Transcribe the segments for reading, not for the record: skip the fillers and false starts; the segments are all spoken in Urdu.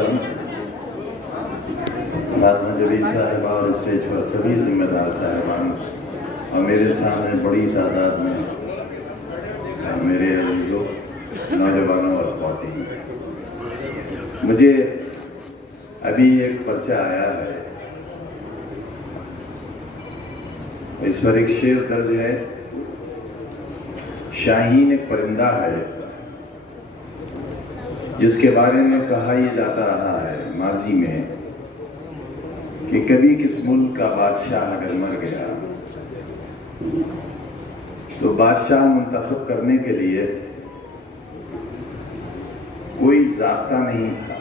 اعظم فاطمہ جلیل صاحبہ اور اسٹیج پر سبھی ذمہ دار صاحبان اور میرے سامنے بڑی تعداد میں میرے عزیزوں، نوجوانوں اور خواتین، مجھے ابھی ایک پرچہ آیا ہے، اس پر ایک شعر درج ہے۔ شاہین ایک پرندہ ہے جس کے بارے میں کہا یہ جاتا رہا ہے ماضی میں کہ کبھی کس ملک کا بادشاہ اگر مر گیا تو بادشاہ منتخب کرنے کے لیے کوئی ضابطہ نہیں تھا،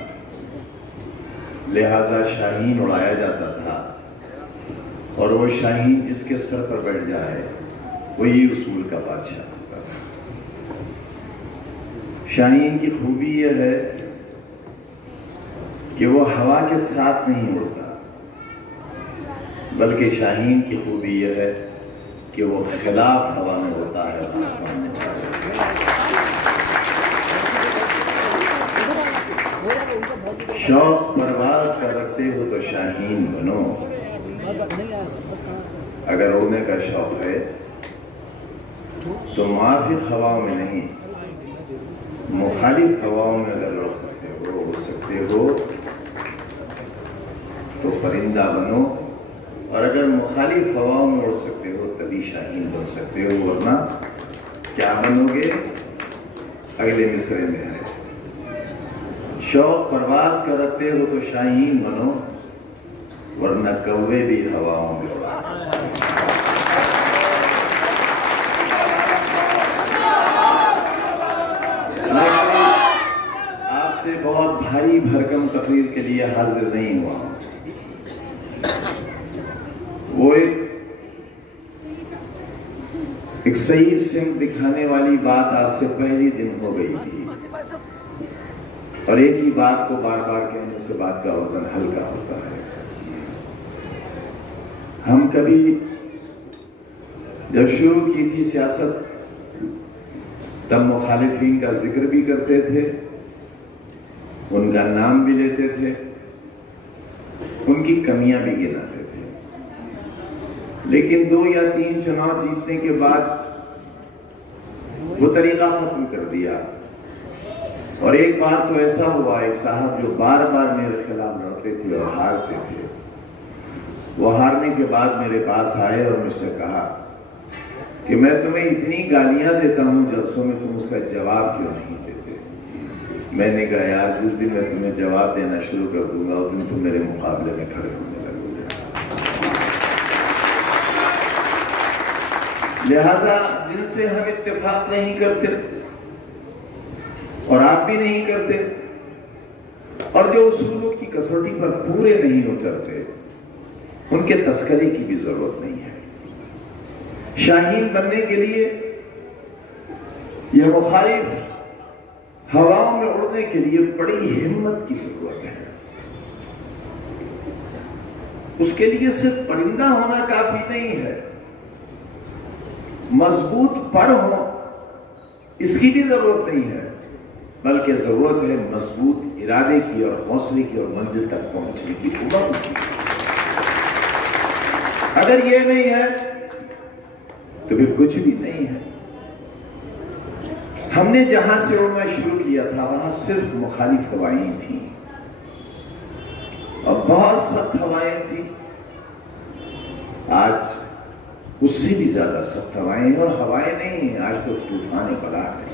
لہذا شاہین اڑایا جاتا تھا، اور وہ شاہین جس کے سر پر بیٹھ جائے وہی اس ملک کا بادشاہ ہوتا تھا۔ شاہین کی خوبی یہ ہے کہ وہ ہوا کے ساتھ نہیں اڑتا، بلکہ شاہین کی خوبی یہ ہے کہ وہ خلاف ہوا میں اڑتا ہے اور آسمان میں چھا جاتا ہے۔ شوق پرواز کا رکھتے ہو تو شاہین بنو، اگر اڑنے کا شوق ہے تو موافق ہواؤں میں نہیں، مخالف ہواؤں میں اگر اڑ سکتے ہو تو پرندہ بنو، اور اگر مخالف ہواؤں میں اڑ سکتے ہو تبھی شاہین بن سکتے ہو، ورنہ کیا بنو گے؟ اگلے مصرعے میں ہے، شوق پرواز کا رکھتے ہو تو شاہین بنو، ورنہ کوے بھی ہواؤں میں اڑا۔ آپ سے بہت بھاری بھرکم تقریر کے لیے حاضر نہیں ہوا ہوں، وہ ایک صحیح سمت دکھانے والی بات آپ سے پہلی دن ہو گئی تھی، اور ایک ہی بات کو بار بار کہنے سے بات کا وزن ہلکا ہوتا ہے۔ ہم کبھی جب شروع کی تھی سیاست تب مخالفین کا ذکر بھی کرتے تھے، ان کا نام بھی لیتے تھے، ان کی کمیاں بھی گناتے تھے، لیکن 2 یا 3 چناؤ جیتنے کے بعد وہ طریقہ ختم کر دیا، اور ایک بار تو ایسا ہوا، ایک صاحب جو بار بار میرے خلاف لڑتے تھے اور ہارتے تھے، وہ ہارنے کے بعد میرے پاس آئے اور مجھ سے کہا کہ میں تمہیں اتنی گالیاں دیتا ہوں جلسوں میں، تم اس کا جواب کیوں نہیں دیتے؟ میں نے کہا یار جس دن میں تمہیں جواب دینا شروع کر دوں گا اس دن تم میرے مقابلے میں کھڑے ہونے لگو گے۔ لہذا جن سے ہم اتفاق نہیں کرتے اور آپ بھی نہیں کرتے، اور جو اصولوں کی کسوٹی پر پورے نہیں اترتے، ان کے تذکرے کی بھی ضرورت نہیں ہے۔ شاہین بننے کے لیے یہ مخالف ہواؤں میں اڑنے کے لیے بڑی ہمت کی ضرورت ہے۔ اس کے لیے صرف پرندہ ہونا کافی نہیں ہے، مضبوط پر ہو اس کی بھی ضرورت نہیں ہے، بلکہ ضرورت ہے مضبوط ارادے کی اور حوصلے کی اور منزل تک پہنچنے کی قوت کی۔ اگر یہ نہیں ہے تو پھر کچھ بھی نہیں ہے۔ ہم نے جہاں سے اڑنا شروع کیا تھا وہاں صرف مخالف ہوائیں تھیں، اور بہت سخت ہوائیں تھیں، آج اس سے بھی زیادہ سخت ہوائیں ہیں، اور ہوائیں نہیں ہیں، آج تو طوفان بلا ہے۔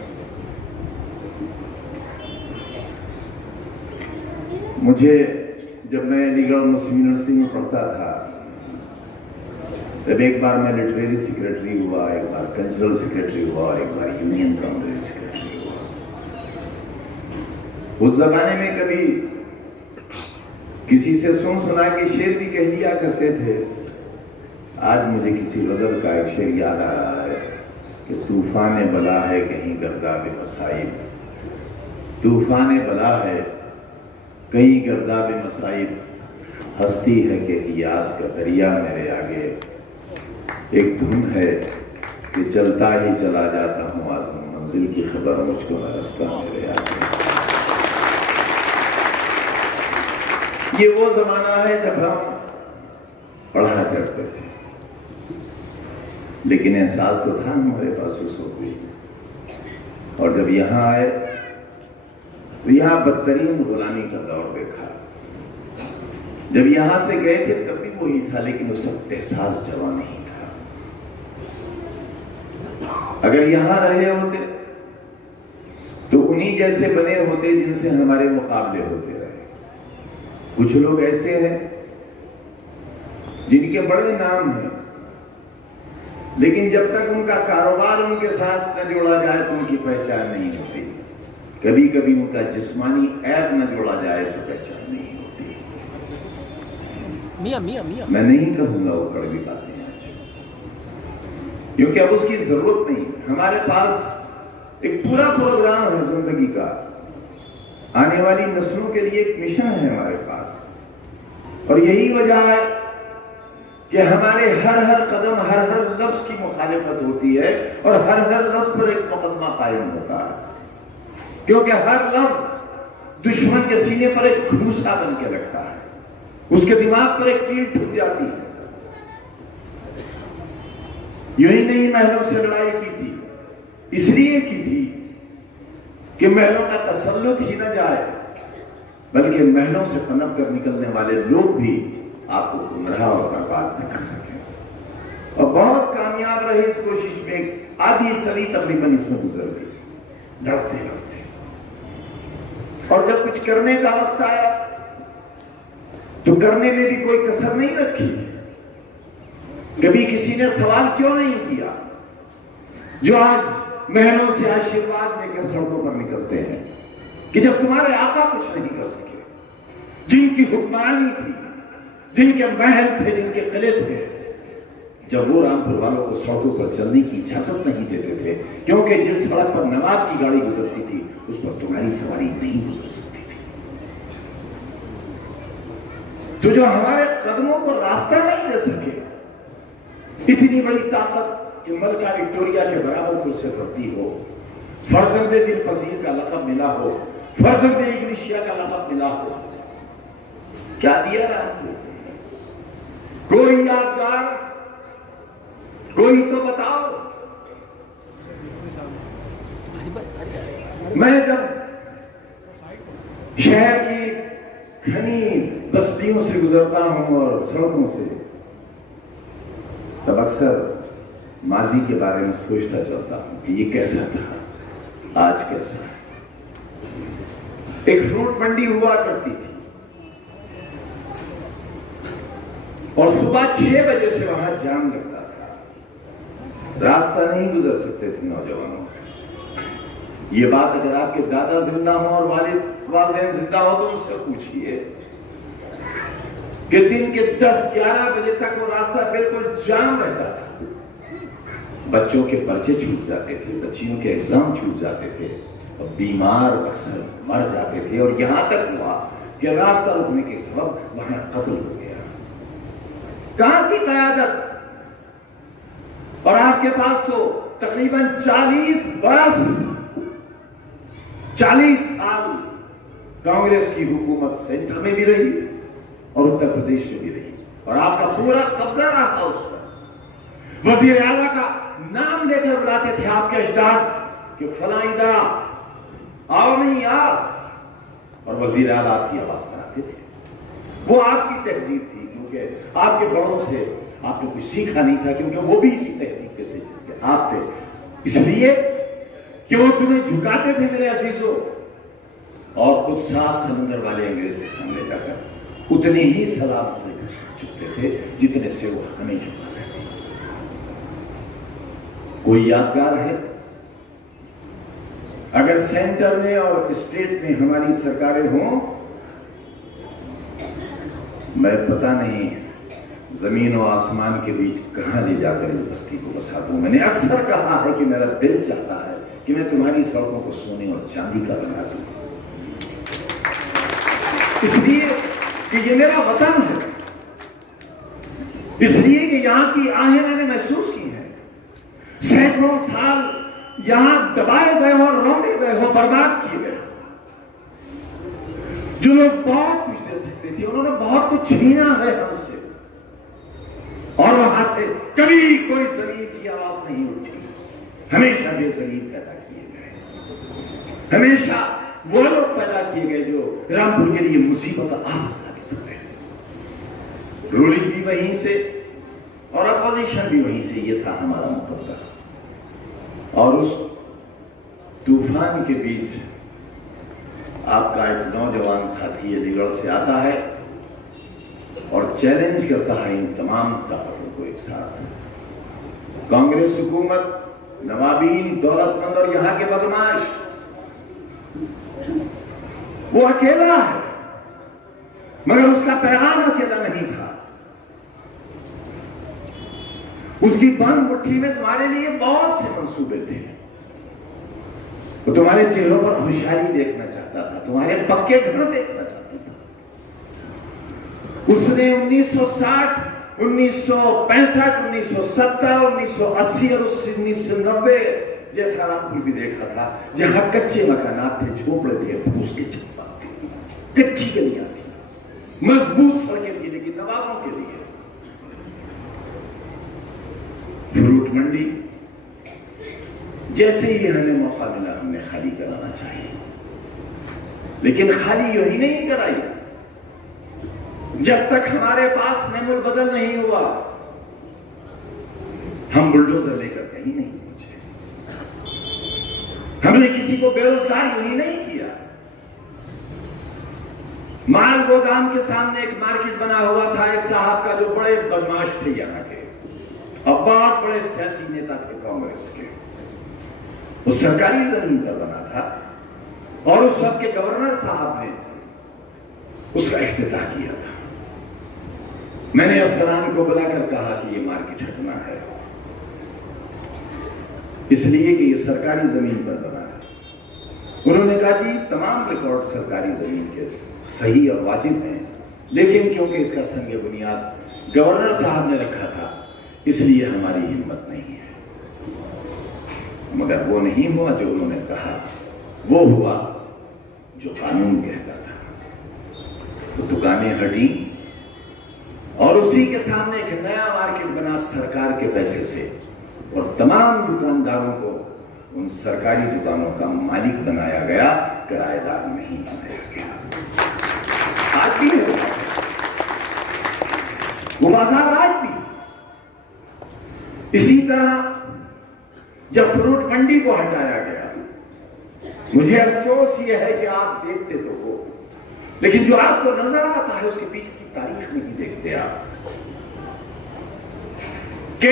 مجھے جب میں علی گڑھ مسلم یونیورسٹی میں پڑھتا تھا، جب ایک بار میں لٹریری سیکریٹری ہوا، ایک بار کلچرل سیکریٹری ہوا، اور ایک بار یونین کا آنریری سیکریٹری ہوا۔ اس زمانے میں کبھی کسی سے سنا کے شعر بھی کہہ لیا کرتے تھے۔ آج مجھے کسی غزل کا ایک شعر یاد آ رہا ہے کہ طوفان بلا ہے کہیں گرداب مصائب، طوفان بلا ہے کہیں گرداب مصائب، ہستی ہے کہ قیاس کا دریا میرے آگے، ایک دھن ہے کہ چلتا ہی چلا جاتا ہوں آزم منزل کی خبر مجھ کو رستہ میرے آگے۔ یہ وہ زمانہ ہے جب ہم پڑھا کرتے تھے، لیکن احساس تو تھا ہمارے پاس اس وقت بھی، اور جب یہاں آئے تو یہاں بدترین غلامی کا دور دیکھا۔ جب یہاں سے گئے تھے تب بھی وہی تھا، لیکن اس وقت احساس جوان نہیں تھا۔ اگر یہاں رہے ہوتے تو انہی جیسے بنے ہوتے جن سے ہمارے مقابلے ہوتے رہے۔ کچھ لوگ ایسے ہیں جن کے بڑے نام ہیں، لیکن جب تک ان کا کاروبار ان کے ساتھ نہ جوڑا جائے تو ان کی پہچان نہیں ہوتی۔ کبھی کبھی ان کا جسمانی عیب نہ جوڑا جائے تو پہچان نہیں ہوتی۔ میں نہیں کہوں گا وہ کڑوی باتیں آج، کیونکہ اب اس کی ضرورت نہیں۔ ہمارے پاس ایک پورا پروگرام ہے زندگی کا، آنے والی نسلوں کے لیے ایک مشن ہے ہمارے پاس، اور یہی وجہ ہے کہ ہمارے ہر قدم ہر لفظ کی مخالفت ہوتی ہے، اور ہر لفظ پر ایک مقدمہ قائم ہوتا ہے، کیونکہ ہر لفظ دشمن کے سینے پر ایک کھروسا بن کے لگتا ہے، اس کے دماغ پر ایک کیل ٹھک جاتی ہے۔ یہی نہیں محلوں سے لڑائی کی تھی، اس لیے کی تھی کہ محلوں کا تسلط ہی نہ جائے، بلکہ محلوں سے پنپ کر نکلنے والے لوگ بھی آپ کو گمراہ اور برباد نہ کر سکیں، اور بہت کامیاب رہے اس کوشش میں۔ آدھی صدی تقریباً اس میں گزر گئی، لڑتے لڑتے، اور جب کچھ کرنے کا وقت آیا تو کرنے میں بھی کوئی کسر نہیں رکھی۔ کبھی کسی نے سوال کیوں نہیں کیا؟ جو آج محلوں سے آشیرواد لے کر سڑکوں پر نکلتے ہیں کہ جب تمہارے آقا کچھ نہیں کر سکے، جن کی حکمرانی تھی، جن کے محل تھے، جن کے قلعے تھے، جب وہ رامپور والوں کو سڑکوں پر چلنے کی اجازت نہیں دیتے تھے، کیونکہ جس سڑک پر نواب کی گاڑی گزرتی تھی اس پر تمہاری سواری نہیں گزر سکتی تھی، تو جو ہمارے قدموں کو راستہ نہیں دے سکے، اتنی بڑی طاقت کہ ملکہ وکٹوریا کے برابر کرسی تبدیل ہو، فرزند دل پذیر کا لقب ملا ہو، فرزند اگنیشیا کا لقب ملا ہو، کیا دیا رہا؟ کوئی یادگار، کوئی تو بتاؤ۔ میں جب شہر کی گھنی بستیوں سے گزرتا ہوں اور سڑکوں سے، تب اکثر ماضی کے بارے میں سوچتا چلتا ہوں کہ یہ کیسا تھا، آج کیسا ہے۔ ایک فروٹ منڈی ہوا کرتی تھی، اور صبح 6 بجے سے وہاں جام لگتا تھا، راستہ نہیں گزر سکتے تھے نوجوانوں۔ یہ بات اگر آپ کے دادا زندہ ہوں اور والدین زندہ ہو تو ان سے پوچھئے کہ دن کے 10-11 بجے تک وہ راستہ بالکل جام رہتا تھا۔ بچوں کے پرچے چھوٹ جاتے تھے، بچیوں کے ایگزام چھوٹ جاتے تھے، اور بیمار اکثر مر جاتے تھے، اور یہاں تک ہوا کہ راستہ رکنے کے سبب وہاں قتل ہو گیا۔ کہاں کی قیادت؟ اور آپ کے پاس تو تقریباً 40 برس، 40 سال کانگریس کی حکومت سینٹر میں بھی رہی اور اتر پردیش میں بھی رہی، اور آپ کا پورا قبضہ رہا تھا اس پر۔ وزیر اعلیٰ کا نام لے کر بلاتے تھے آپ کے اجداد کہ فلاں ادھر آؤ، نہیں آ، اور وزیر اعلیٰ آپ کی آواز بناتے تھے۔ وہ آپ کی تہذیب تھی، کیونکہ آپ کے بڑوں سے آپ نے کچھ سیکھا نہیں تھا، کیونکہ وہ بھی اسی تہذیب کے تھے جس کے آپ تھے، اس لیے کہ وہ تمہیں جھکاتے تھے میرے عزیزوں، اور خود 7 سمندر والے انگریز کے سامنے جا کر اتنے ہی سلام سے جھکتے تھے جتنے سے وہ ہمیں جھکاتے تھے۔ کوئی یادگار ہے؟ اگر سینٹر میں اور اسٹیٹ میں ہماری سرکاریں ہوں، میں پتہ نہیں زمین و آسمان کے بیچ کہاں لے جا کر اس بستی کو بسا دوں۔ میں نے اکثر کہا ہے کہ میرا دل چاہتا ہے کہ میں تمہاری سڑکوں کو سونے اور چاندی کا بنا دوں، اس لیے کہ یہ میرا وطن ہے، اس لیے کہ یہاں کی آہیں میں نے محسوس کی ہیں۔ سینکڑوں سال یہاں دبائے گئے ہو، روندے گئے ہو، برباد کیے گئے، جو لوگ بہت کچھ دے سکتے تھی، انہوں نے بہت کچھ چھینا ہے ہم سے، اور وہاں سے کبھی کوئی ضمیر کی آواز نہیں اٹھی. ہمیشہ بے ضمیر پیدا کیے گئے، ہمیشہ وہ لوگ پیدا کیے گئے جو رامپور کے لیے مصیبت اور آفت ثابت ہوئے. رولنگ بھی وہیں سے اور اپوزیشن بھی وہیں سے، یہ تھا ہمارا مقدر. اور اس طوفان کے بیچ آپ کا ایک نوجوان ساتھی علی گڑھ سے آتا ہے اور چیلنج کرتا ہے ان تمام طاقتوں کو ایک ساتھ. کانگریس حکومت، نوابین، دولت مند اور یہاں کے بدماش، وہ اکیلا ہے، مگر اس کا پیغام اکیلا نہیں تھا. اس کی بند مٹھی میں تمہارے لیے بہت سے منصوبے تھے. وہ تمہارے چہروں پر خوشحالی دیکھنا چاہتا تھا، تمہارے پکے گھر دیکھنا چاہتا تھا. اس نے 1960، 1965، 1970، 1980 اور 1990 جیسا رامپور بھی دیکھا تھا، جہاں کچے مکانات تھے، جھوپڑے تھے، پھوس کے چھپر تھے، کچی گلیاں تھی، مضبوط سڑکیں تھی، لیکن نوابوں کے لیے. فروٹ منڈی جیسے ہی ہمیں موقع ملا ہم نے خالی کرانا چاہیے، لیکن خالی یہی نہیں کرائی. جب تک ہمارے پاس نعم البدل نہیں ہوا، ہم بلڈوزر لے کر کہیں نہیں پہنچے. ہم نے کسی کو بے روزگار یہی نہیں کیا. مال گودام کے سامنے ایک مارکیٹ بنا ہوا تھا ایک صاحب کا جو بڑے بدماش تھے یہاں کے اور بہت بڑے سیاسی نیتا تھے کانگریس کے. وہ سرکاری زمین پر بنا تھا اور اس وقت کے گورنر صاحب نے اس کا افتتاح کیا تھا. میں نے افسران کو بلا کر کہا کہ یہ مارکیٹ ہٹنا ہے، اس لیے کہ یہ سرکاری زمین پر بنا ہے. انہوں نے کہا جی تمام ریکارڈ سرکاری زمین کے صحیح اور واجب ہیں، لیکن کیونکہ اس کا سنگ بنیاد گورنر صاحب نے رکھا تھا اس لیے ہماری ہمت نہیں ہے. مگر وہ نہیں ہوا جو انہوں نے کہا، وہ ہوا جو قانون کہتا تھا. تو دکانیں ہٹی اور اسی کے سامنے ایک نیا مارکیٹ بنا سرکار کے پیسے سے، اور تمام دکانداروں کو ان سرکاری دکانوں کا مالک بنایا گیا، کرایہ دار نہیں بنایا گیا. آج بھی ہے وہ بازار، آج بھی. اسی طرح جب فروٹ منڈی کو ہٹایا گیا، مجھے افسوس یہ ہے کہ آپ دیکھتے تو ہو لیکن جو آپ کو نظر آتا ہے اس کے پیچھے کی تاریخ نہیں دیکھتے آپ. کہ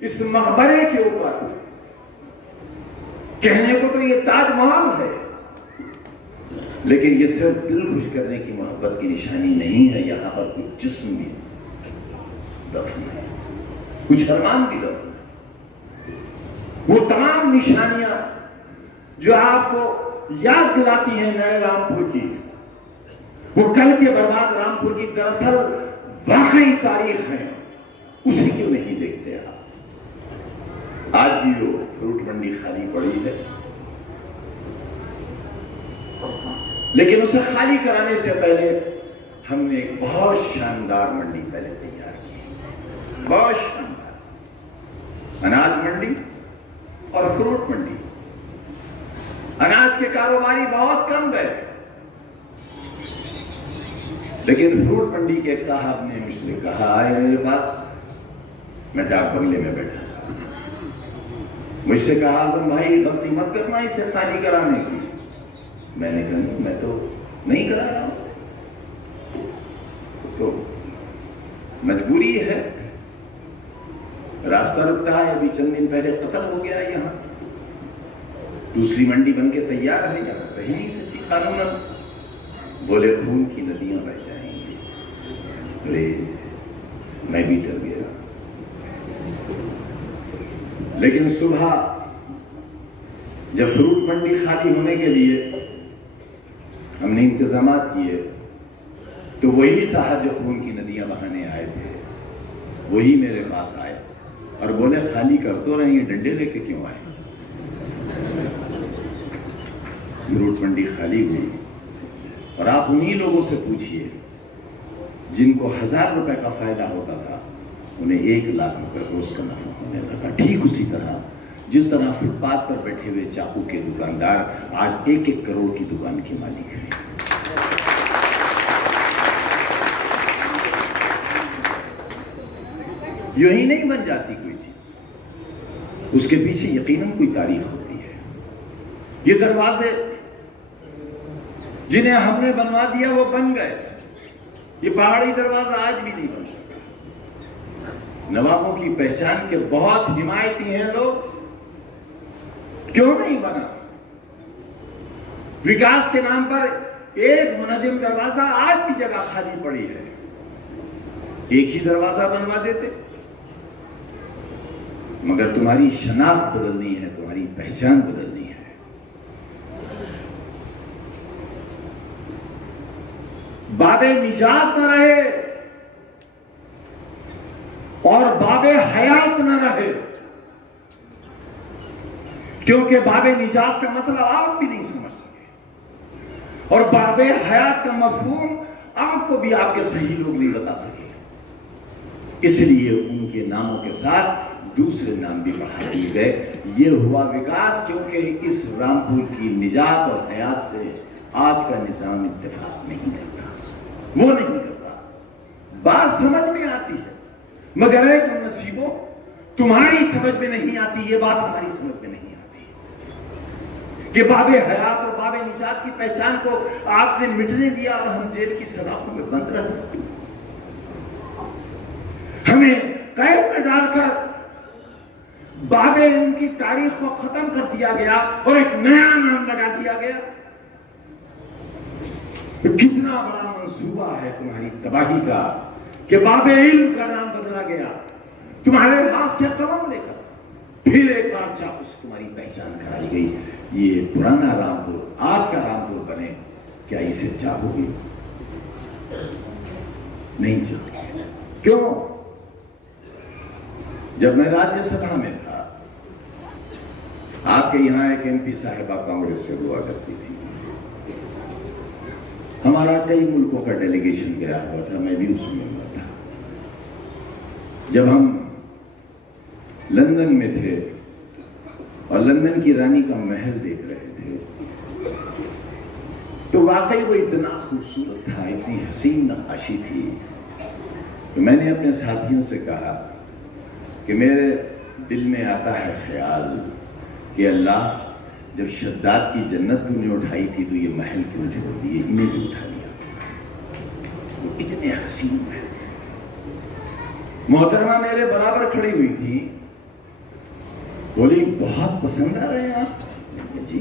اس مقبرے کے اوپر کہنے کو تو یہ تاج محل ہے، لیکن یہ صرف دل خوش کرنے کی محبت کی نشانی نہیں ہے. یہاں پر کچھ جسم بھی دفن ہے، کچھ ارمان بھی دفن ہے. وہ تمام نشانیاں جو آپ کو یاد دلاتی ہیں نئے رامپور کی، وہ کل کے برباد رامپور کی دراصل واقعی تاریخ ہے. اسے کیوں نہیں دیکھتے آپ؟ آج بھی وہ فروٹ منڈی خالی پڑی ہے، لیکن اسے خالی کرانے سے پہلے ہم نے ایک بہت شاندار منڈی پہلے تیار کی، بہت شاندار اناج منڈی اور فروٹ منڈی. اناج کے کاروباری بہت کم گئے، لیکن فروٹ منڈی کے ایک صاحب نے مجھ سے کہا، آئے میرے پاس، میں ڈاک بنگلے میں بیٹھا تھا، مجھ سے کہا اعظم بھائی غلطی مت کرنا اسے خالی کرانے کی. میں نے کہا میں تو نہیں کرا رہا ہوں، تو مجبوری ہے، راستہ رکتا ہے. ابھی چند دن پہلے قتل ہو گیا یہاں، دوسری منڈی بن کے تیار ہے، یہاں رہ نہیں سکتی قانون. بولے خون کی ندیاں بہ جائیں گی. ارے میں بھی ڈر گیا. لیکن صبح جب فروٹ منڈی خالی ہونے کے لیے ہم نے انتظامات کیے تو وہی صاحب جو خون کی ندیاں بہانے آئے تھے وہی میرے پاس آئے اور بولے خالی کر تو رہے ہیں، ڈنڈے لے کے کیوں آئے؟ فروٹ منڈی خالی ہوئی اور آپ انہی لوگوں سے پوچھئے جن کو 1000 روپے کا فائدہ ہوتا تھا انہیں 1 لاکھ روپے روز کا نفع ہونے لگا. ٹھیک اسی طرح جس طرح فٹ پاتھ پر بیٹھے ہوئے چاقو کے دکاندار آج 1-1 کروڑ کی دکان کے مالک ہیں. یوں ہی نہیں بن جاتی کوئی چیز، اس کے پیچھے یقیناً کوئی تاریخ ہوتی ہے. یہ دروازے جنہیں ہم نے بنوا دیا وہ بن گئے. یہ پہاڑی دروازہ آج بھی نہیں بن سکا. نوابوں کی پہچان کے بہت حمایتی ہیں لوگ، کیوں نہیں بنا؟ وکاس کے نام پر ایک منہدم دروازہ آج بھی جگہ خالی پڑی ہے. ایک ہی دروازہ بنوا دیتے. مگر تمہاری شناخت بدلنی ہے، تمہاری پہچان بدلنی ہے. باب نجات نہ رہے اور باب حیات نہ رہے، کیونکہ باب نجات کا مطلب آپ بھی نہیں سمجھ سکے اور باب حیات کا مفہوم آپ کو بھی آپ کے صحیح لوگ نہیں بتا سکے. اس لیے ان کے ناموں کے ساتھ دوسرے نام بھی بڑھا دیے گئے. یہ ہوا وکاس کیونکہ اس رامپور کی نجات اور حیات سے آج کا نظام اتفاق نہیں کرتا، وہ نہیں کرتا. بات سمجھ میں آتی ہے مگر ایک نصیبوں تمہاری سمجھ میں نہیں آتی. یہ بات ہماری سمجھ میں نہیں آتی کہ باب حیات اور باب نجات کی پہچان کو آپ نے مٹنے دیا اور ہم جیل کی سلاخوں میں بند رہے. ہمیں قید میں ڈال کر باب ان کی تاریخ کو ختم کر دیا گیا اور ایک نیا نام لگا دیا گیا. کتنا بڑا منصوبہ ہے تمہاری تباہی کا کہ باب علم کا نام بدلا گیا. تمہارے ہاتھ سے قلم لے کر پھر ایک بار چاقو سے تمہاری پہچان کرائی گئی. یہ پرانا رامپور آج کا رامپور بنے، کیا اسے چاہو گے؟ نہیں چاہتے. کیوں؟ جب میں راجیہ سبھا میں تھا، آپ کے یہاں ایک MP صاحبہ کانگریس سے ہوا کرتی تھی. ہمارا کئی ملکوں کا ڈیلیگیشن گیا ہوا تھا، میں بھی اس میں ہوا تھا. جب ہم لندن میں تھے اور لندن کی رانی کا محل دیکھ رہے تھے تو واقعی وہ اتنا خوبصورت تھا، اتنی حسین نقاشی تھی کہ میں نے اپنے ساتھیوں سے کہا کہ میرے دل میں آتا ہے خیال کہ اللہ جب شداد کی جنت تو نے اٹھائی تھی تو یہ محل کیوں چھوڑ دیے، انہیں بھی اٹھا لیا. وہ اتنے حسین محل. محترمہ میرے برابر کھڑی ہوئی تھی، بولی بہت پسند آ رہے ہیں آپ؟ جی.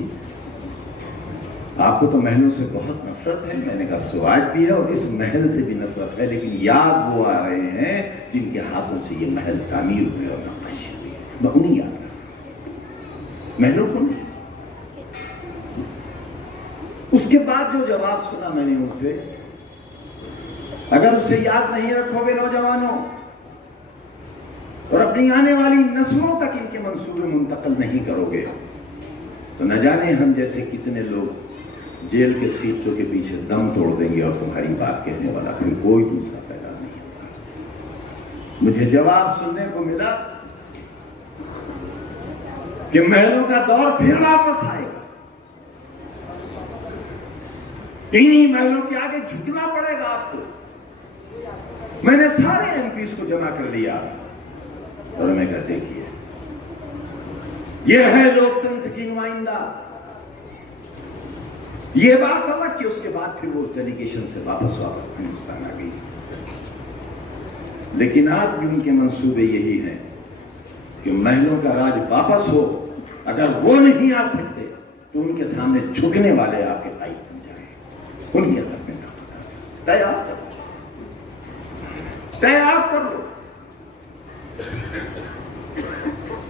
آپ کو تو محلوں سے بہت نفرت ہے. میں نے کہا سواد بھی ہے اور اس محل سے بھی نفرت ہے، لیکن یاد وہ آ رہے ہیں جن کے ہاتھوں سے یہ محل تعمیر ہوئے اور نقاشی ہوئی. میں انہیں یاد رہا، محلوں کو نہیں. اس کے بعد جو جواب سنا میں نے ان سے، اگر اسے یاد نہیں رکھو گے نوجوانوں اور اپنی آنے والی نسلوں تک ان کے منصوبے منتقل نہیں کرو گے تو نہ جانے ہم جیسے کتنے لوگ جیل کے سیٹوں کے پیچھے دم توڑ دیں گے اور تمہاری بات کہنے والا پھر کوئی دوسرا پیدا نہیں ہوگا. مجھے جواب سننے کو ملا کہ محلوں کا دور پھر واپس آئے گا. انہی محلوں کے آگے جھکنا پڑے گا آپ کو. میں نے سارے MPs کو جمع کر لیا اور میں کہا دیکھیے یہ ہے لوکتنتر کی نمائندہ. یہ بات الگ کہ اس کے بعد پھر وہ اس ڈیلیگیشن سے واپس ہندوستان آ گئی. لیکن آج بھی ان کے منصوبے یہی ہیں کہ محلوں کا راج واپس ہو. اگر وہ نہیں آ سکتے تو ان کے سامنے جھکنے والے آپ کے تائید بن جائیں. ان کے حق میں تیار کر لو.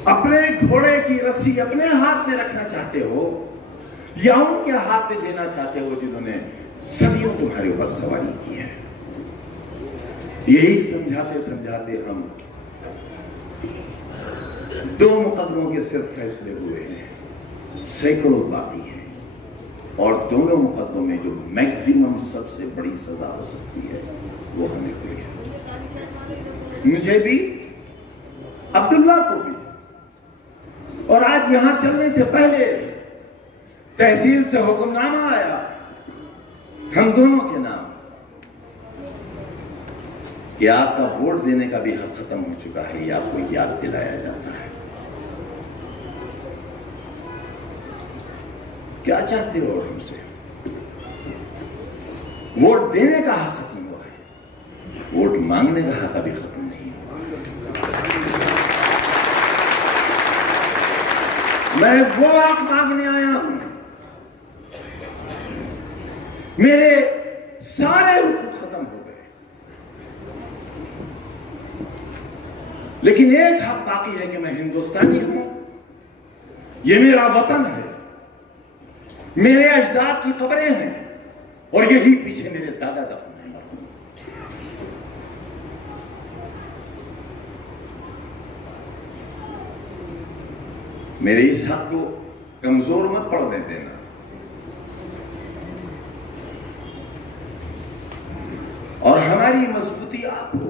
اپنے گھوڑے کی رسی اپنے ہاتھ میں رکھنا چاہتے ہو یا ان کے ہاتھ میں دینا چاہتے ہو جنہوں نے صدیوں تمہارے اوپر سواری کی ہے. یہی سمجھاتے سمجھاتے ہم 2 مقدموں کے صرف فیصلے ہوئے ہیں، سینکڑوں باقی ہیں. اور دونوں مقدموں میں جو میکسیمم سب سے بڑی سزا ہو سکتی ہے وہ ہمیں ہوئی ہے، مجھے بھی، عبداللہ کو بھی۔ اور آج یہاں چلنے سے پہلے تحصیل سے حکم نامہ آیا ہم دونوں کے نام کہ آپ کا ووٹ دینے کا بھی حق ختم ہو چکا ہے، یہ آپ کو یاد دلایا جاتا ہے۔ کیا چاہتے ہو ہم سے؟ ووٹ دینے کا حق ختم ہوا ہے، ووٹ مانگنے کا حق ابھی ختم نہیں ہوا۔ میں وہ حق مانگنے آیا ہوں، میرے سارے حقوق ختم ہو گئے، لیکن ایک حق باقی ہے کہ میں ہندوستانی ہوں، یہ میرا وطن ہے، میرے اجداد کی قبریں ہیں، اور یہی پیچھے میرے دادا دفن ہیں۔ میرے اس حق کو کمزور مت پڑنے دینا۔ اور ہماری مضبوطی آپ ہو،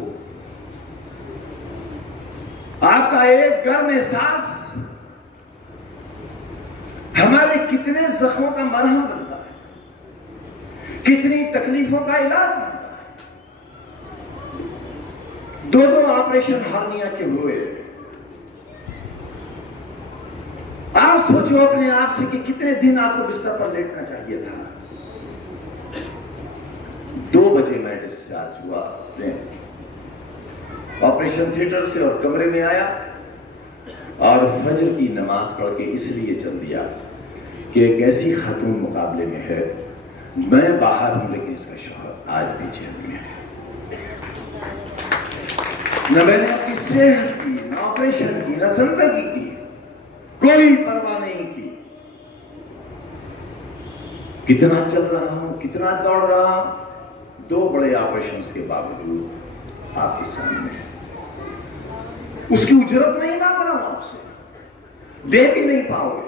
آپ کا ایک گرم احساس ہمارے کتنے زخموں کا مرہم بنتا ہے، کتنی تکلیفوں کا علاج بنتا ہے۔ 2 آپریشن ہرنیا کے ہوئے، آپ سوچو اپنے آپ سے کہ کتنے دن آپ کو بستر پر لیٹنا چاہیے تھا۔ 2 بجے میں ڈسچارج ہوا آپریشن تھیٹر سے اور کمرے میں آیا اور فجر کی نماز پڑھ کے اس لیے چل دیا کہ ایک ایسی خاتون مقابلے میں ہے، میں باہر ہوں لیکن اس کا شوہر آج بھی جیل میں ہے۔ نہ میں نے اپنی صحت کی، نہ آپریشن کی، نہ زندگی کی کوئی پرواہ نہیں کی۔ کتنا چل رہا ہوں، کتنا دوڑ رہا ہوں، 2 بڑے آپریشنز کے باوجود آپ کے سامنے اس کی اجرت نہیں مانگ رہا ہوں، آپ سے دے بھی نہیں پاؤ گے،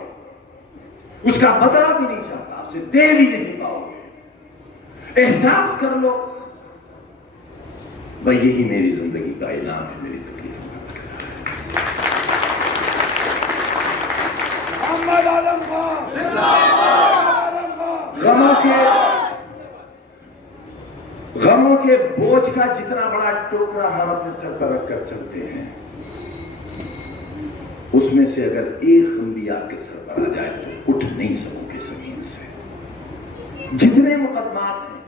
اس کا بدلہ بھی نہیں چاہتا، آپ سے دے بھی نہیں پاؤ گے۔ احساس کر لو بھائی یہی میری زندگی کا انعام ہے، میری تکلیف کا۔ محمد عالم خان غموں کے بوجھ کا جتنا بڑا ٹوکرا ہم اپنے سر پر رکھ کر چلتے ہیں، اس میں سے اگر ایک غم بھی آپ کے سر پر آ جائے تو اٹھ نہیں سکو گے زمین سے۔ جتنے مقدمات ہیں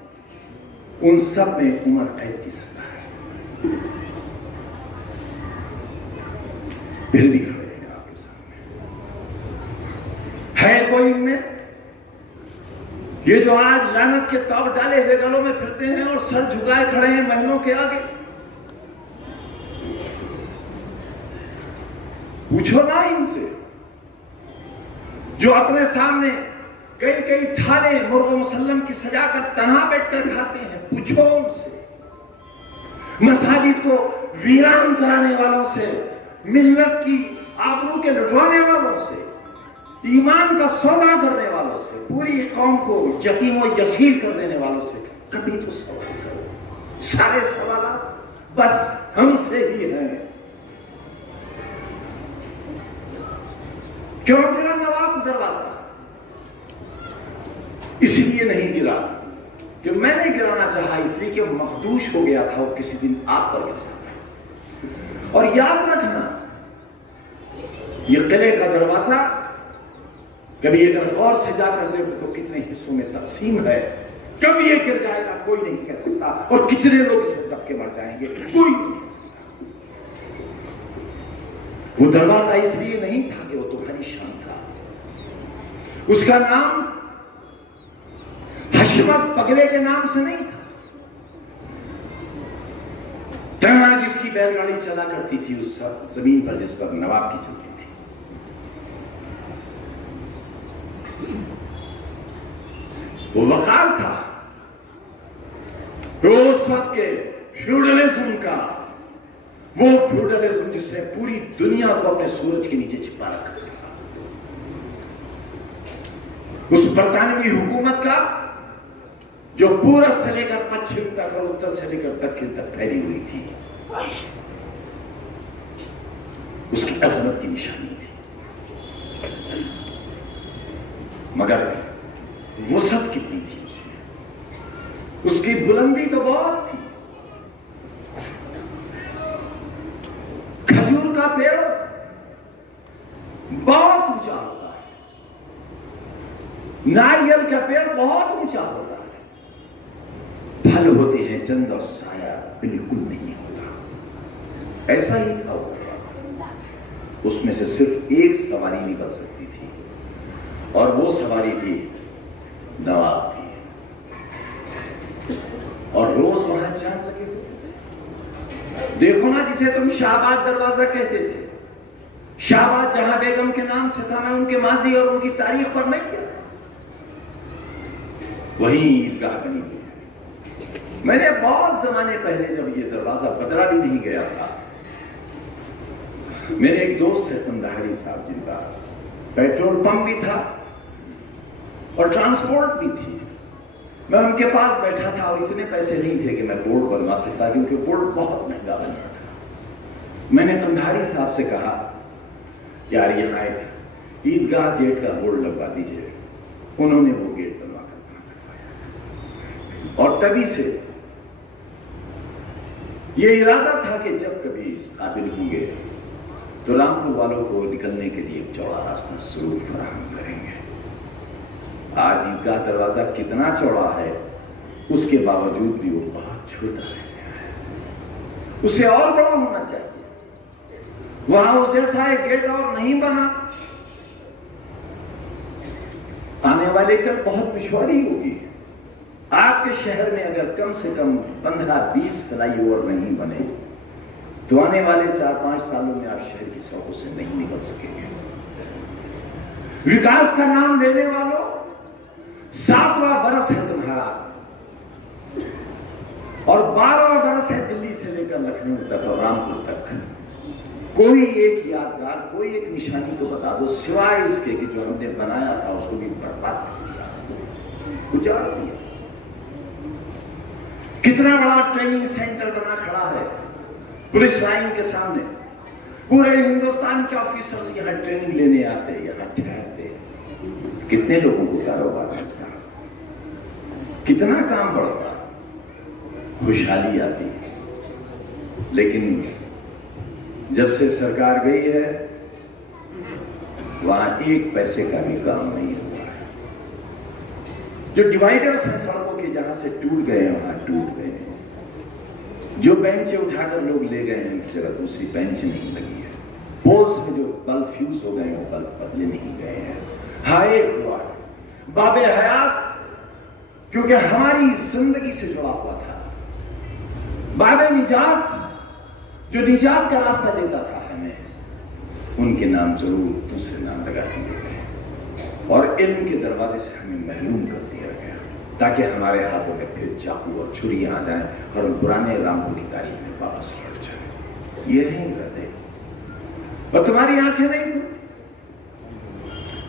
ان سب میں عمر قید کی سزا ہے، پھر بھی کھڑے ہیں آپ کے سامنے۔ ہے کوئی ان میں یہ جو آج لعنت کے توق ڈالے ہوئے گلوں میں پھرتے ہیں اور سر جھکائے کھڑے ہیں محلوں کے آگے؟ پوچھو نا ان سے، جو اپنے سامنے کئی تھالے مرغ مسلم کی سجا کر تنہا بیٹھ کر کھاتے ہیں، پوچھو ان سے۔ مساجد کو ویران کرانے والوں سے، ملت کی آبرو کے لٹوانے والوں سے، ایمان کا سودا کرنے والوں سے، پوری قوم کو یتیم و یسیر کر دینے والوں سے کبھی تو سوال کرو۔ سارے سوالات بس ہم سے ہی ہیں۔ کیوں گرا نواب دروازہ؟ اس لیے نہیں گرا کہ میں نے گرانا چاہا، اس لیے کہ مخدوش ہو گیا تھا، وہ کسی دن آپ پر گر جاتا۔ اور یاد رکھنا، یہ قلعے کا دروازہ کبھی اگر غور سے جا کر دیکھو تو کتنے حصوں میں تقسیم ہے، کبھی یہ گر جائے گا کوئی نہیں کہہ سکتا، اور کتنے لوگ اس میں دب کے مر جائیں گے کوئی نہیں کہہ سکتا۔ وہ دروازہ اس لیے نہیں تھا کہ وہ تمہاری شان تھا، اس کا نام حشمت پگلے کے نام سے نہیں تھا۔ جہاں جس کی بیل گاڑی چلا کرتی تھی اس زمین پر جس پر نواب کی چلتی تھی، وہ وقار تھا، اس وقت کے فیوڈلزم کا، وہ فیوڈلزم جس نے پوری دنیا کو اپنے سورج کے نیچے چھپا رکھا تھا۔ اس برطانوی حکومت کا جو پورب سے لے کر پچھم تک اور اتر سے لے کر دکن تک پھیلی ہوئی تھی، اس کی عظمت کی نشانی تھی، مگر وسعت کتنی تھی اس میں، اس کی بلندی تو بہت تھی۔ کھجور کا پیڑ بہت اونچا ہوتا ہے، ناریل کا پیڑ بہت اونچا ہوتا ہے، پھل ہوتے ہیں چند اور سایہ بالکل نہیں ہوتا۔ ایسا ہی تھا وہ، اس میں سے صرف ایک سواری نکل سکتی تھی، اور وہ سواری تھی نواب کی، اور روز وہاں جام لگے ہوئے۔ دیکھو نا، جسے تم شہباز دروازہ کہتے تھے، شہباز جہاں بیگم کے نام سے تھا، میں ان کے ماضی اور ان کی تاریخ پر نہیں گیا، وہیں عیدگاہ بنی ہوئی ہے۔ میں نے بہت زمانے پہلے جب یہ دروازہ بدلا بھی نہیں گیا تھا، میرے ایک دوست ہے قندہاری صاحب، جن کا پیٹرول پمپ بھی تھا اور ٹرانسپورٹ بھی تھی، میں ان کے پاس بیٹھا تھا اور اتنے پیسے نہیں تھے کہ میں بورڈ بنوا سکتا، کیونکہ بورڈ بہت مہنگا بن رہا تھا۔ میں نے قندہاری صاحب سے کہا، یار یہاں ایک عیدگاہ گیٹ کا بورڈ لگوا دیجیے۔ انہوں نے وہ گیٹ بنوا کر کروایا، اور تبھی سے یہ ارادہ تھا کہ جب کبھی اس قابل ہوں گے تو رامپور والوں کو نکلنے کے لیے ایک چوڑا راستہ ضرور فراہم کریں گے۔ آج عیدگاہ دروازہ کتنا چوڑا ہے، اس کے باوجود بھی وہ بہت چھوٹا رہ گیا ہے، اسے اور بڑا ہونا چاہیے۔ وہاں اس جیسا ایک گیٹ اور نہیں بنا۔ آنے والے کل بہت دشواری ہوگی۔ آپ کے شہر میں اگر کم سے کم 15-20 فلائی اوور نہیں بنے تو آنے والے 4-5 سالوں میں آپ شہر کی سڑکوں سے نہیں نکل سکیں گے۔ وکاس کا نام لینے والوں، 7واں برس ہے تمہارا، اور 12واں برس ہے دلی سے لے کر لکھنؤ تک اور رامپور تک۔ کوئی ایک یادگار، کوئی ایک نشانی تو بتا دو، سوائے اس کے کہ جو ہم نے بنایا تھا اس کو بھی برباد کر دیا، اجاڑ دیا۔ کتنا بڑا ٹریننگ سینٹر بنا کھڑا ہے پولیس لائن کے سامنے، پورے ہندوستان کے آفیسرز یہاں ٹریننگ لینے آتے، یہاں ٹھہرتے، کتنے لوگوں کو کاروبار ملتا، کتنا کام بڑھتا، خوشحالی آتی۔ لیکن جب سے سرکار گئی ہے وہاں ایک پیسے کا بھی کام نہیں ہوا ہے۔ جو ڈیوائیڈرز ہیں سڑکوں کے، جہاں سے ٹوٹ گئے ہیں وہاں ٹوٹ گئے ہیں، جو بینچیں اٹھا کر لوگ لے گئے ہیں ان کی جگہ دوسری بینچ نہیں لگی ہے، پولس میں جو بلب فیوز ہو گئے ہیں وہ بلب بدلے نہیں گئے ہیں۔ ہائے ہوا باب حیات، کیونکہ ہماری زندگی سے جڑا ہوا تھا، باب نجات جو نجات کا راستہ دیتا تھا ہمیں، ان کے نام ضرور دوسرے نام لگا دیے گئے، اور علم کے دروازے سے ہمیں محروم کر دیا گیا، تاکہ ہمارے ہاتھوں میں پھر چاقو اور چھریاں آ جائیں اور ہم پرانے رامپور کی تاریخ میں واپس لوٹ جائیں۔ یہ نہیں کرتے، اور تمہاری آنکھیں نہیں کھلتی،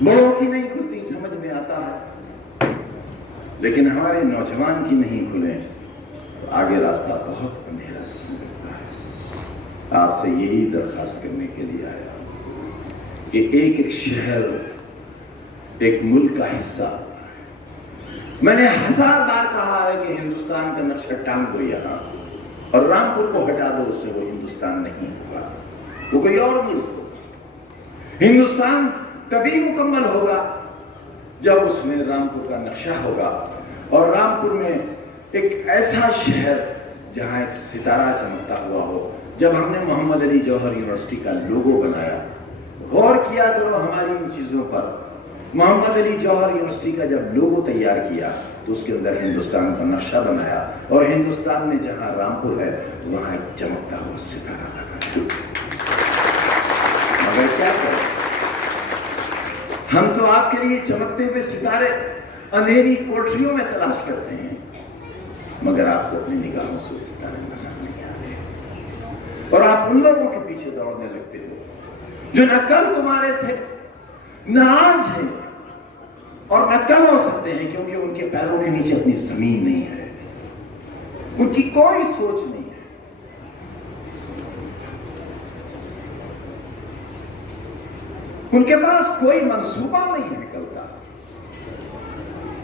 بڑوں کی نہیں کھلتی، سمجھ میں آتا ہے، لیکن ہمارے نوجوان کی نہیں کھلیں تو آگے راستہ بہت اندھیرا لگتا ہے۔ آپ سے یہی درخواست کرنے کے لیے آیا کہ ایک ایک شہر ایک ملک کا حصہ ہوتا ہے۔ میں نے 1000 بار کہا ہے کہ ہندوستان کا نقشہ ٹانگ دو یہاں، اور رامپور کو ہٹا دو، اس سے وہ ہندوستان نہیں ہوگا، وہ کوئی اور ملک ہوگا۔ ہندوستان تبھی مکمل ہوگا جب اس میں رامپور کا نقشہ ہوگا، اور رامپور میں ایک ایسا شہر جہاں ایک ستارہ چمکتا ہوا ہو۔ جب ہم نے محمد علی جوہر یونیورسٹی کا لوگو بنایا، غور کیا کرو ہماری ان چیزوں پر، محمد علی جوہر یونیورسٹی کا جب لوگو تیار کیا تو اس کے اندر ہندوستان کا نقشہ بنایا، اور ہندوستان میں جہاں رامپور ہے وہاں ایک چمکتا ہوا ستارہ لگا۔ مگر کیا کریں، ہم تو آپ کے لیے چمکتے ہوئے ستارے اندھیری کوٹریوں میں تلاش کرتے ہیں، مگر آپ کو اپنی نگاہوں سے ستارے نظر نہیں آتے، اور آپ ان لوگوں کے پیچھے دوڑنے لگتے ہو جو نہ کل تمہارے تھے نہ آج ہیں، اور نہ کل ہو سکتے ہیں، کیونکہ ان کے پیروں کے نیچے اپنی زمین نہیں ہے، ان کی کوئی سوچ نہیں ہے۔ ان کے پاس کوئی منصوبہ نہیں ہے کل کا۔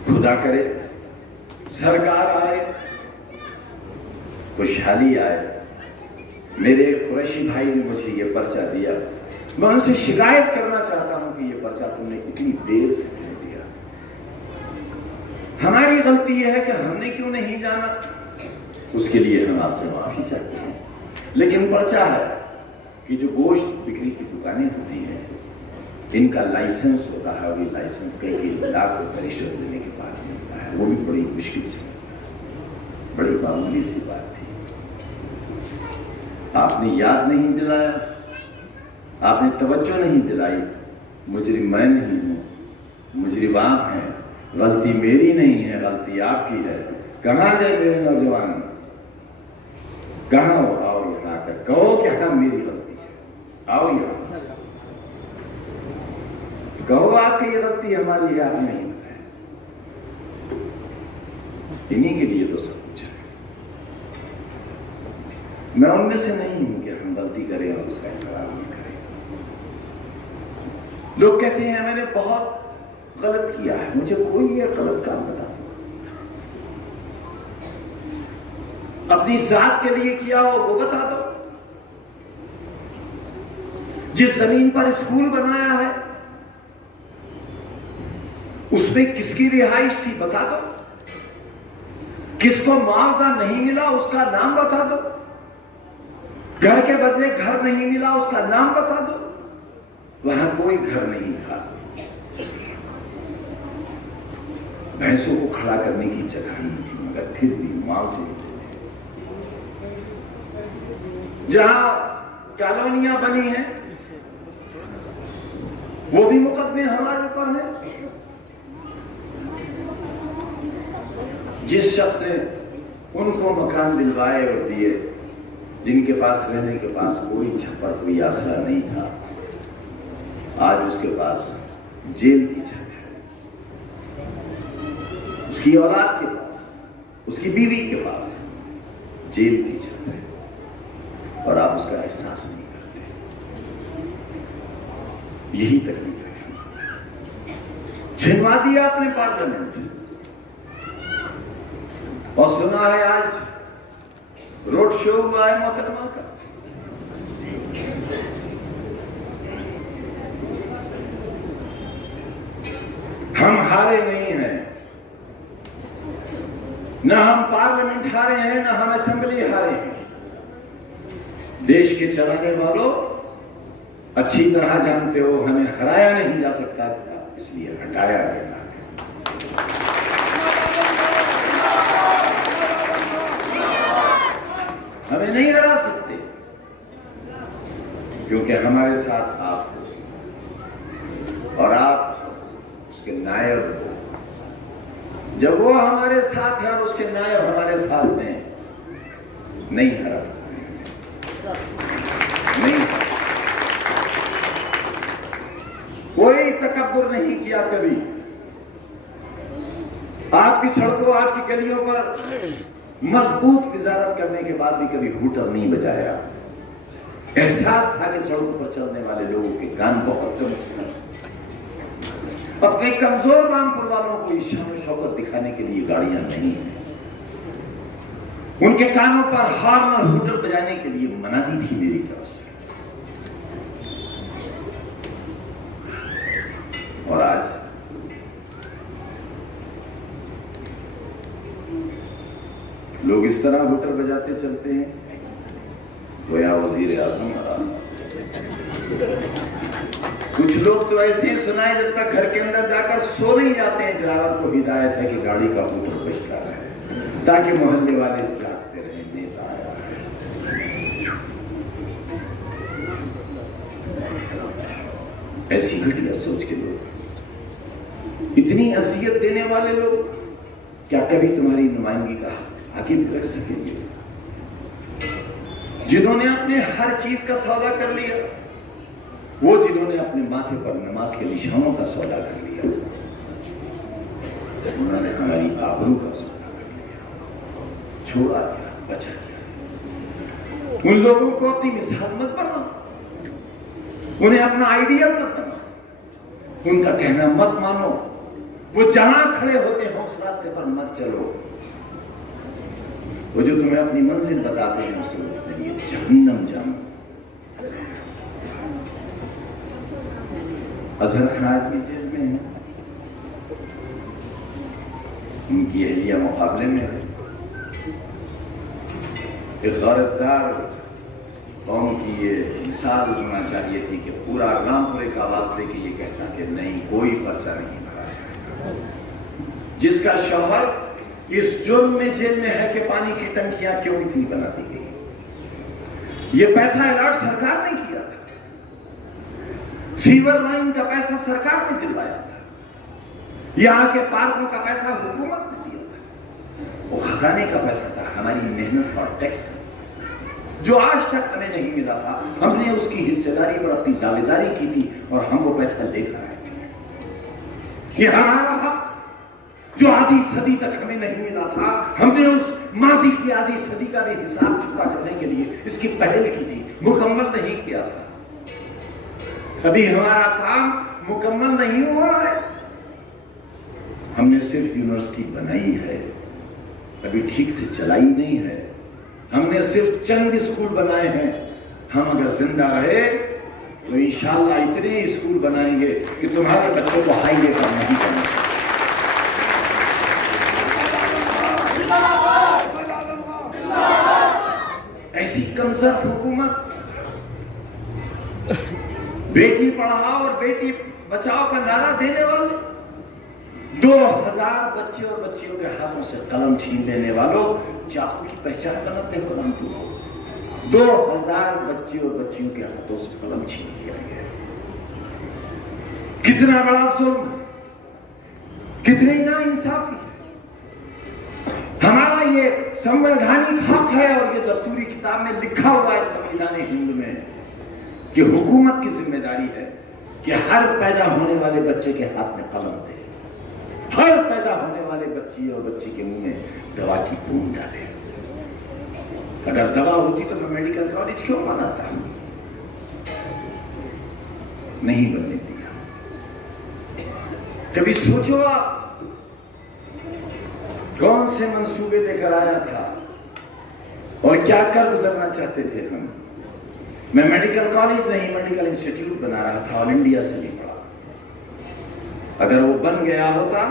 خدا کرے سرکار آئے، خوشحالی آئے۔ میرے ایک قریشی بھائی نے مجھے یہ پرچہ دیا، میں ان سے شکایت کرنا چاہتا ہوں کہ یہ پرچہ تم نے اتنی دیر سے کیوں دیا؟ ہماری غلطی یہ ہے کہ ہم نے کیوں نہیں جانا، اس کے لیے ہم آپ سے معافی چاہتے ہیں۔ لیکن پرچہ ہے کہ جو گوشت بکری کی دکانیں ہوتی ہیں، ان کا لائسنس ہوتا ہے، اور یہ لائسنس کئی لاکھ روپے رشوت دینے کے بعد ملتا ہے، وہ بھی بڑی مشکل سے، بڑی معمولی سی بات تھی۔ آپ نے یاد نہیں دلایا، آپ نے توجہ نہیں دلائی۔ مجرم میں نہیں ہوں، مجرم آپ ہیں، غلطی میری نہیں ہے، غلطی آپ کی ہے۔ کہاں گئے میرے نوجوان؟ کہاں ہو؟ آؤ یہاں آ کر کہو کہ ہاں میری غلطی ہے، آؤ یہاں کہو آپ کی یہ غلطی ہماری ہے، آپ نہیں ہے۔ انہی کے لیے تو سب کچھ ہے۔ میں ان میں سے نہیں ہوں کہ ہم غلطی کریں اور اس کا احترام نہیں کریں۔ لوگ کہتے ہیں میں نے بہت غلط کیا ہے، مجھے کوئی یہ غلط کام بتا دو، اپنی ذات کے لیے کیا ہو وہ بتا دو۔ جس زمین پر اسکول بنایا ہے اس میں کس کی رہائش تھی بتا دو، کس کو معاوضہ نہیں ملا اس کا نام بتا دو، گھر کے بدلے گھر نہیں ملا اس کا نام بتا دو۔ وہاں کوئی گھر نہیں تھا، بھینسوں کو کھڑا کرنے کی جگہ نہیں تھی، مگر پھر بھی معاوضے جہاں کالونیاں بنی ہیں وہ بھی مقدمے ہمارے اوپر ہیں۔ جس شخص نے ان کو مکان دلوائے اور دیے، جن کے پاس رہنے کے پاس کوئی چھپر کوئی آسرا نہیں تھا، آج اس کے پاس جیل کی چھت ہے، اس کی اولاد کے پاس، اس کی بیوی کے پاس جیل کی چھت ہے، اور آپ اس کا احساس نہیں کرتے۔ یہی تکلیف ہے۔ چھنوا دیا آپ نے پارلیمنٹ، اور سنا ہے آج روڈ شو ہوا ہے محترمہ کا۔ ہم ہارے نہیں ہیں، نہ ہم پارلیمنٹ ہارے ہیں، نہ ہم اسمبلی ہارے ہیں۔ دیش کے چلانے والوں اچھی طرح جانتے ہو ہمیں ہرایا نہیں جا سکتا تھا، اس لیے ہٹایا گیا۔ ہمیں نہیں ہرا سکتے کیونکہ ہمارے ساتھ آپ ہو اور آپ اس کے نائب ہو۔ جب وہ ہمارے ساتھ ہے اور اس کے نائب ہمارے ساتھ ہیں، نہیں ہرا نہیں، کوئی تکبر نہیں کیا کبھی۔ آپ کی سڑکوں آپ کی گلیوں پر مضبوط وزارت کرنے کے بعد بھی کبھی ہوٹر نہیں بجایا۔ احساس تھا کہ سڑکوں پر چلنے والے لوگوں کے کان بہت کم سنتے، اپنے کمزور رامپور والوں کو شان و شوکت دکھانے کے لیے گاڑیاں نہیں ہیں، ان کے کانوں پر ہارن اور ہوٹر بجانے کے لیے منادی تھی میری طرف سے۔ اور آج لوگ اس طرح ہوٹر بجاتے چلتے ہیں گویا وزیر اعظم آ رہا۔ کچھ لوگ تو ایسے ہی سنائے جب تک گھر کے اندر جا کر سو نہیں جاتے ہیں، ڈرائیور کو ہدایت ہے کہ گاڑی کا ہوٹر بجتا رہے تاکہ محلے والے جاگتے رہیں نیتا آیا ہے۔ ایسی گھٹیا سوچ کے لوگ، اتنی اذیت دینے والے لوگ کیا کبھی تمہاری نمائندگی کا حاکم رکھ سکیں گے؟ جنہوں نے اپنے ہر چیز کا سودا کر لیا، وہ جنہوں نے اپنے ماتھے پر نماز کے نشانوں کا سودا کر لیا، انہوں نے ہماری آبرو کا سودا کر لیا، چھوڑا گیا، بچا گیا۔ ان لوگوں کو اپنی مثال مت بناؤ، انہیں اپنا آئیڈیل مت بناؤ، ان کا کہنا مت مانو، وہ جہاں کھڑے ہوتے ہیں اس راستے پر مت چلو، وہ جو تمہیں اپنی منزل بتاتے ہیں اسے اپنے لیے جہنم جانو۔ اظہر خان کی جیل میں ہیں، ان کی اہلیہ مقابلے میں ہے، ایک غیرتدار قوم کی یہ مثال ہونا چاہیے تھی کہ پورا رامپورے کا آواز دے کے یہ کہتا کہ نہیں، کوئی پرچہ نہیں بھرا، جس کا شوہر اس جرم میں جیل میں ہے کہ پانی کی ٹنکیاں کیوں اتنی بنا دی گئی۔ یہ پیسہ الرٹ سرکار نے کیا تھا، سیور لائن کا پیسہ سرکار نے دلوایا تھا، یہاں کے پارکوں کا پیسہ حکومت نے دیا تھا، وہ خزانے کا پیسہ تھا، ہماری محنت اور ٹیکس کا پیسہ جو آج تک ہمیں نہیں ملا تھا۔ ہم نے اس کی حصے داری پر اپنی دعوے داری کی تھی اور ہم وہ پیسہ لے کر آئے تھے۔ یہ ہمارا حق جو آدھی صدی تک ہمیں نہیں ملا تھا، ہم نے اس ماضی کی آدھی صدی کا بھی حساب چکتا کرنے کے لیے اس کی پہل کی تھی، مکمل نہیں کیا تھا۔ ابھی ہمارا کام مکمل نہیں ہوا ہے، ہم نے صرف یونیورسٹی بنائی ہے، ابھی ٹھیک سے چلائی نہیں ہے، ہم نے صرف چند اسکول بنائے ہیں۔ ہم اگر زندہ رہے تو انشاءاللہ اتنے اسکول بنائیں گے کہ تمہارے بچوں کو ہائی وے پر نہیں کرنا۔ ایسی کمزور حکومت بیٹی پڑھاؤ اور بیٹی بچاؤ کا نعرہ دینے والے، 2000 بچے اور بچیوں کے ہاتھوں سے قلم چھین لینے والوں، چاقو کی پہچان بناتے ہو قلم کو، 2000 بچے اور بچیوں کے ہاتھوں سے قلم چھین لیا گیا۔ کتنا بڑا ظلم، کتنی ناانصافی ہے۔ ہمارا یہ سنویدھانک حق ہے اور یہ دستوری کتاب میں لکھا ہوا ہے سنویدھان ہند میں کہ حکومت کی ذمہ داری ہے کہ ہر پیدا ہونے والے بچے کے ہاتھ میں قلم دے، ہر پیدا ہونے والے بچی اور بچی کے منہ میں دوا کی بوند ڈالے۔ اگر دوا ہوتی تو میں میڈیکل کالج کیوں بناتا ہوں؟ نہیں بننے دیا۔ کبھی سوچو آپ کون سے منصوبے لے کر آیا تھا اور کیا کر گزرنا چاہتے تھے ہم۔ میں میڈیکل کالج نہیں، میڈیکل انسٹیٹیوٹ بنا رہا تھا، آل انڈیا سے نہیں پڑھا۔ اگر وہ بن گیا ہوتا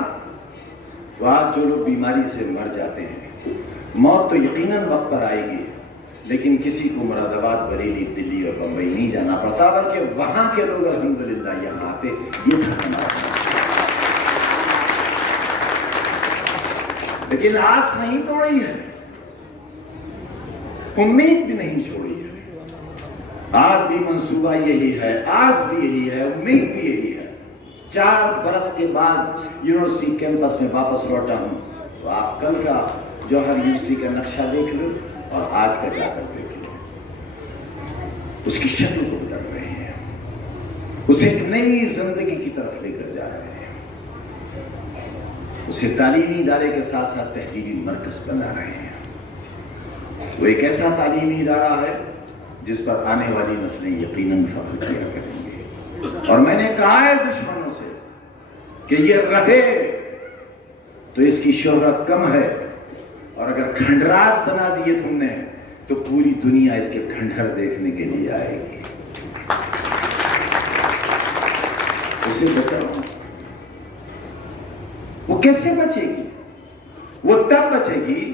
تو آج جو لوگ بیماری سے مر جاتے ہیں، موت تو یقیناً وقت پر آئے گی، لیکن کسی کو مراد آباد، بریلی، دلی اور بمبئی نہیں جانا پڑتا، بلکہ وہاں کے لوگ الحمدللہ یہاں آتے۔ یہ تھا ہمارا، لیکن آس نہیں توڑی ہے، امید بھی نہیں چھوڑی ہے۔ آج بھی منصوبہ یہی ہے، آس بھی یہی ہے، امید بھی یہی ہے۔ 4 برس کے بعد یونیورسٹی کیمپس میں واپس لوٹا ہوں تو آپ کل کا جوہر یونیورسٹی کا نقشہ دیکھ لو اور آج کا جا کر دیکھ لو، اس کی شکل کو بدل رہے ہیں، اسے ایک نئی زندگی کی طرف لے کر جا رہے ہیں، اسے تعلیمی ادارے کے ساتھ ساتھ تہذیبی مرکز بنا رہے ہیں۔ وہ ایک ایسا تعلیمی ادارہ ہے جس پر آنے والی نسلیں یقیناً فخر کیا کریں گے۔ اور میں نے کہا ہے دشمنوں سے کہ یہ رہے تو اس کی شہرت کم ہے، اور اگر کھنڈرات بنا دیے تم نے تو پوری دنیا اس کے کھنڈر دیکھنے کے لیے آئے گی۔ اسے بچاؤ۔ وہ کیسے بچے گی؟ وہ تب بچے گی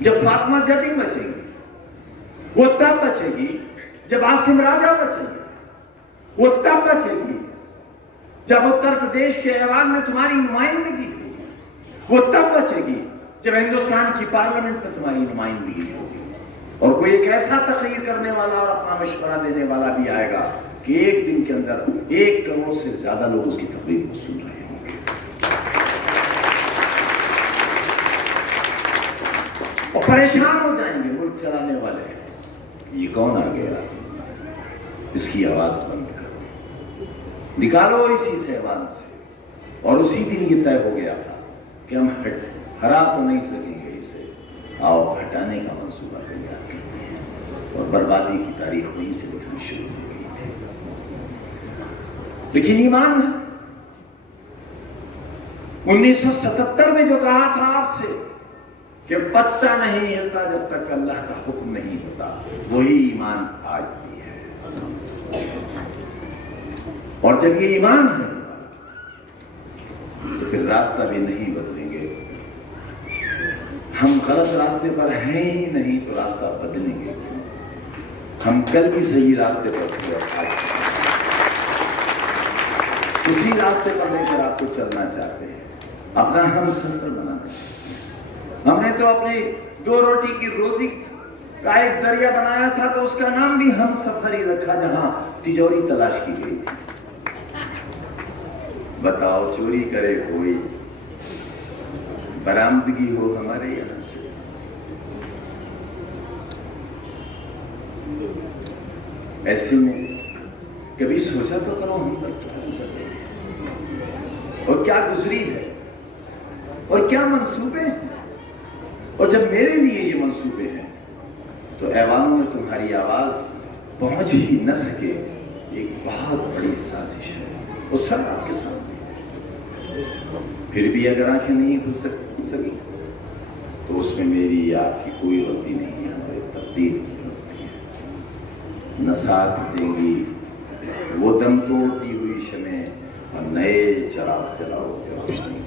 جب فاطمہ جبی بچے گی، وہ تب بچے گی جب عاصم راجہ بچے گی، وہ تب بچے گی جب اتر پردیش کے ایوان میں تمہاری نمائندگی ہوگی، وہ تب بچے گی جب ہندوستان کی پارلیمنٹ میں تمہاری نمائندگی ہوگی، اور کوئی ایک ایسا تقریر کرنے والا اور اپنا مشورہ دینے والا بھی آئے گا کہ ایک دن کے اندر 1 کروڑ سے زیادہ لوگ اس کی تقریر کو سن رہے ہوں گے، اور پریشان ہو جائیں گے ملک چلانے والے، یہ کون آ گیا، اس کی آواز بند کرو، نکالو اسی سے ایوان سے، اور اسی دن یہ طے ہو گیا تھا کہ ہم ہرا تو نہیں سکیں گے اسے، آؤ ہٹانے کا منصوبہ تیار کرتے ہیں، اور بربادی کی تاریخ وہیں سے لکھنی شروع ہو گئی تھی۔ لیکن ایمان ہے 1977 میں جو کہا تھا آپ سے کہ پتہ نہیں ہلتا جب تک اللہ کا حکم نہیں ہوتا، وہی ایمان آج بھی ہے۔ اور جب یہ ایمان ہے تو پھر راستہ بھی نہیں بدلیں گے۔ ہم غلط راستے پر ہیں ہی نہیں تو راستہ بدلیں گے۔ ہم کل بھی صحیح راستے پر تھے، اسی راستے پر لے کر آپ کو چلنا چاہتے ہیں، اپنا ہم سفر بنانا چاہتے ہیں۔ ہم نے تو اپنی 2 روٹی کی روزی کا ایک ذریعہ بنایا تھا تو اس کا نام بھی ہم سفر ہی رکھا، جہاں تجوری تلاش کی گئی تھی۔ بتاؤ چوری کرے کوئی، برآمدگی ہو ہمارے یہاں سے۔ ایسے میں کبھی سوچا تو کرو ہم پر کیا نظر ہے اور کیا گزری ہے اور کیا منصوبے ہیں، اور جب میرے لیے یہ منصوبے ہیں تو ایوانوں میں تمہاری آواز پہنچ ہی نہ سکے، ایک بہت بڑی سازش ہے، وہ سب آپ کے سامنے۔ پھر بھی اگر آنکھیں نہیں کھل سکی تو اس میں میری یا آپ کی کوئی غلطی نہیں ہے، ہماری تقدیر کی غلطی ہے۔ نہ ساتھ دیں گی وہ دم توڑتی ہوئی شمع اور نئے چراغ جلاؤ روشنی